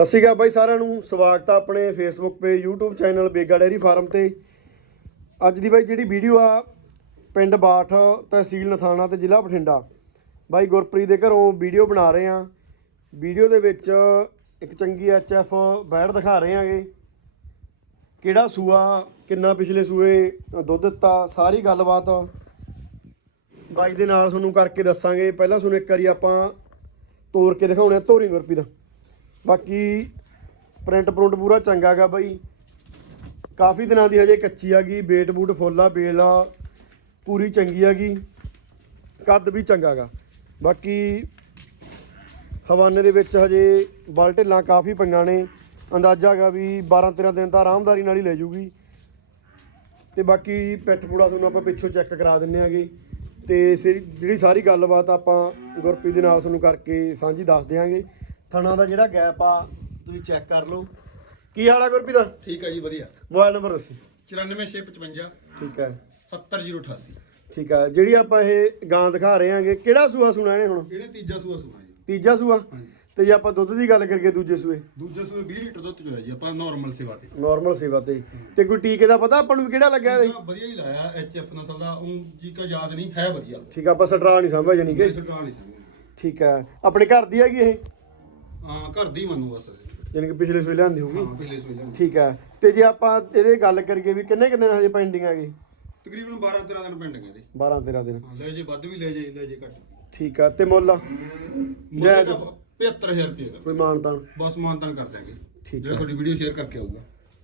ਸਤਿ ਸ਼੍ਰੀ ਅਕਾਲ ਬਾਈ ਸਾਰਿਆਂ ਨੂੰ। ਸਵਾਗਤ ਆ ਆਪਣੇ ਫੇਸਬੁੱਕ 'ਤੇ, YouTube ਚੈਨਲ ਬੇਗਾ ਡੇਅਰੀ ਫਾਰਮ ਤੇ। ਅੱਜ ਦੀ ਬਾਈ ਜਿਹੜੀ ਵੀਡੀਓ ਆ, ਪਿੰਡ ਬਾਠ, ਤਹਿਸੀਲ ਨਥਾਣਾ ਤੇ ਜ਼ਿਲ੍ਹਾ ਬਠਿੰਡਾ। ਬਾਈ ਗੁਰਪ੍ਰੀਤ ਦੇ ਘਰੋਂ ਵੀਡੀਓ ਬਣਾ ਰਹੇ ਆ। ਵੀਡੀਓ ਦੇ ਵਿੱਚ ਇੱਕ ਚੰਗੀ ਐਚਐਫ ਬੈੜ ਦਿਖਾ ਰਹੇ ਆਂਗੇ। ਕਿਹੜਾ ਸੂਆ, ਕਿੰਨਾ ਪਿਛਲੇ ਸੂਏ, ਦੁੱਧ ਦਿੱਤਾ, ਸਾਰੀ ਗੱਲਬਾਤ ਬਾਈ ਦੇ ਨਾਲ ਤੁਹਾਨੂੰ ਕਰਕੇ ਦੱਸਾਂਗੇ। ਪਹਿਲਾਂ ਤੁਹਾਨੂੰ ਇੱਕ ਵਾਰੀ ਆਪਾਂ ਤੋੜ ਕੇ ਦਿਖਾਉਣੇ ਆ। ਧੋਰੀ ਗੁਰਪ੍ਰੀਤ। ਦਾ ਬਾਕੀ ਪ੍ਰਿੰਟ ਪ੍ਰਿੰਟ ਪੂਰਾ ਚੰਗਾ ਗਾ ਬਾਈ। ਕਾਫੀ ਦਿਨਾਂ ਦੀ ਹਜੇ ਕੱਚੀ ਆ ਗਈ ਬੇਟ ਬੂਟ ਫੁੱਲਾ ਬੇਲ ਆ, ਪੂਰੀ ਚੰਗੀ ਆ ਆਗੀ ਕੱਦ ਵੀ ਚੰਗਾ ਗਾ। ਬਾਕੀ ਹਵਾਨੇ ਦੇ ਵਿੱਚ ਹਜੇ ਬਲ ਢਿੱਲਾਂ ਕਾਫੀ ਪਈਆਂ ਨੇ। ਅੰਦਾਜ਼ਾ ਗਾ ਵੀ 12 13 ਦਿਨ ਤਾਂ ਆਰਾਮਦਾਰੀ ਨਾਲ ਹੀ ਲੈ ਜੂਗੀ। ਤੇ ਬਾਕੀ ਪਿੱਠ ਪੂੜਾ ਤੁਹਾਨੂੰ ਆਪਾਂ ਪਿੱਛੋਂ ਚੈੱਕ ਕਰਾ ਦਿੰਨੇ ਆਗੇ। ਤੇ ਸਿਰ- ਜਿਹੜੀ ਸਾਰੀ ਗੱਲਬਾਤ ਆਪਾਂ ਗੁਰਪ੍ਰੀਤ ਦੇ ਨਾਲ ਤੁਹਾਨੂੰ ਕਰਕੇ ਸਾਂਝੀ ਦੱਸ ਦਿਆਂਗੇ। ਥਣਾ ਦਾ ਜਿਹੜਾ ਗੈਪ ਆ ਤੁਸੀਂ ਚੈੱਕ ਕਰ ਲਓ। ਕੀ ਹਾਲ ਆ ਗੁਰਪ੍ਰੀਤ? ਦਾ ਠੀਕ ਹੈ ਜੀ ਵਧੀਆ। ਮੋਬਾਈਲ ਨੰਬਰ ਦੱਸੀ। 94655 ਠੀਕ ਹੈ 70088 ਠੀਕ ਹੈ ਜਿਹੜੀ ਆਪਾਂ ਇਹ ਗਾਂ ਦਿਖਾ ਰਹੇ ਆਂਗੇ ਕਿਹੜਾ ਸੂਆ ਸੁਣਾ ਇਹਨੇ ਹੁਣ? ਇਹਨੇ ਤੀਜਾ ਸੂਆ ਸੁਣਾ ਜੀ। ਤੀਜਾ ਸੂਆ? ਤੇ ਜੇ ਆਪਾਂ ਦੁੱਧ ਦੀ ਗੱਲ ਕਰੀਏ ਦੂਜੇ ਸੂਏ? ਦੂਜੇ ਸੂਏ 20 ਲੀਟਰ ਦੁੱਧ ਚੋਇਆ ਜੀ ਆਪਾਂ ਨਾਰਮਲ ਸੇਵਾ ਤੇ। ਨਾਰਮਲ ਸੇਵਾ ਤੇ। ਤੇ ਕੋਈ ਟੀਕੇ ਦਾ ਪਤਾ ਆਪਾਂ ਨੂੰ ਕਿਹੜਾ ਲੱਗਿਆ ਇਹਦੇ? ਵਧੀਆ ਹੀ ਲਾਇਆ ਐਚਐਫ ਨਸਲ ਦਾ ਉਹ ਜੀ ਕਾ ਯਾਦ ਨਹੀਂ ਹੈ ਵਧੀਆ। ਠੀਕ ਆ ਆਪਾਂ ਸਟਰਾ ਨਹੀਂ ਸਮਝ ਜਾਨੀ ਕਿ। ਸਟਰਾ ਨਹੀਂ ਸਮਝ ਠੀਕ ਹੈ ਆਪਣੇ ਘਰ ਦੀ ਹੈਗੀ ਇਹ? ਹਾਂ ਘਰ ਦੀ ਮੰਨੂ ਬਸ। ਅਸੀਂ। ਯਾਨੀ ਕਿ ਪਿਛਲੇ ਹੋਊਗੀ? ਹਾਂ ਲੈਂਦੇ ਠੀਕ ਹੈ। ਤੇ ਜੇ ਆਪਾਂ ਇਹਦੇ ਗੱਲ ਕਰੀਏ ਵੀ ਕਿੰਨੇ ਕਿੰਨੇ ਹਜੇ ਪੈਂਡਿੰਗ ਹੈਗੇ? ਤਕਰੀਬਨ 12 13 ਦਿਨ ਪਿੰਡ ਗਏ 12 13 ਦਿਨ। ਹਾਂ ਲੈ ਜੇ ਵੱਧ ਵੀ ਲੈ ਜੇ ਲੈ ਜੇ ਘੱਟ ਠੀਕ ਆ ਤੇ ਮੁੱਲ? ਮੁੱਲ ਤਾਂ 75000 ਰੁਪਏ ਦਾ। ਕੋਈ ਮਾਨਤਾਨ? ਬਸ ਮਾਨਤਨ ਕਰ ਦਿਆਂਗੇ। ਠੀਕ ਜਿਹੜਾ ਤੁਹਾਡੀ ਵੀਡੀਓ ਸ਼ੇਅਰ ਕਰਕੇ ਆਊਗਾ।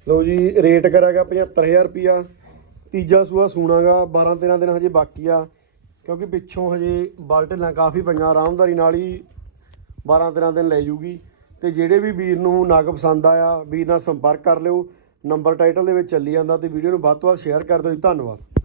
ਲਓ ਜੀ ਰੇਟ ਕਰਾਂਗਾ 75000 ਰੁਪਿਆ ਤੀਜਾ ਸੂਆ ਸੂਣਾਗਾ 12 13 ਦਿਨ ਹਜੇ ਬਾਕੀ ਆ। ਕਿਉਂਕਿ ਪਿੱਛੋਂ ਹਜੇ ਬਲਟਲਾਂ ਕਾਫੀ ਪਈਆਂ ਆਰਾਮਦਾਰੀ ਨਾਲ ਹੀ 12 13 ਦਿਨ ਲੈ ਜੂਗੀ। ਤੇ ਜਿਹੜੇ ਵੀ ਵੀਰ ਨੂੰ ਨਾਗ ਪਸੰਦ ਆਇਆ, ਵੀਰ ਨਾਲ ਸੰਪਰਕ ਕਰ ਲਿਓ। ਨੰਬਰ ਟਾਈਟਲ ਦੇ ਵਿੱਚ ਚੱਲੀ ਜਾਂਦਾ ਤੇ ਵੀਡੀਓ ਨੂੰ ਵੱਧ ਤੋਂ ਵੱਧ ਸ਼ੇਅਰ ਕਰ ਦਿਓ ਜੀ। ਧੰਨਵਾਦ।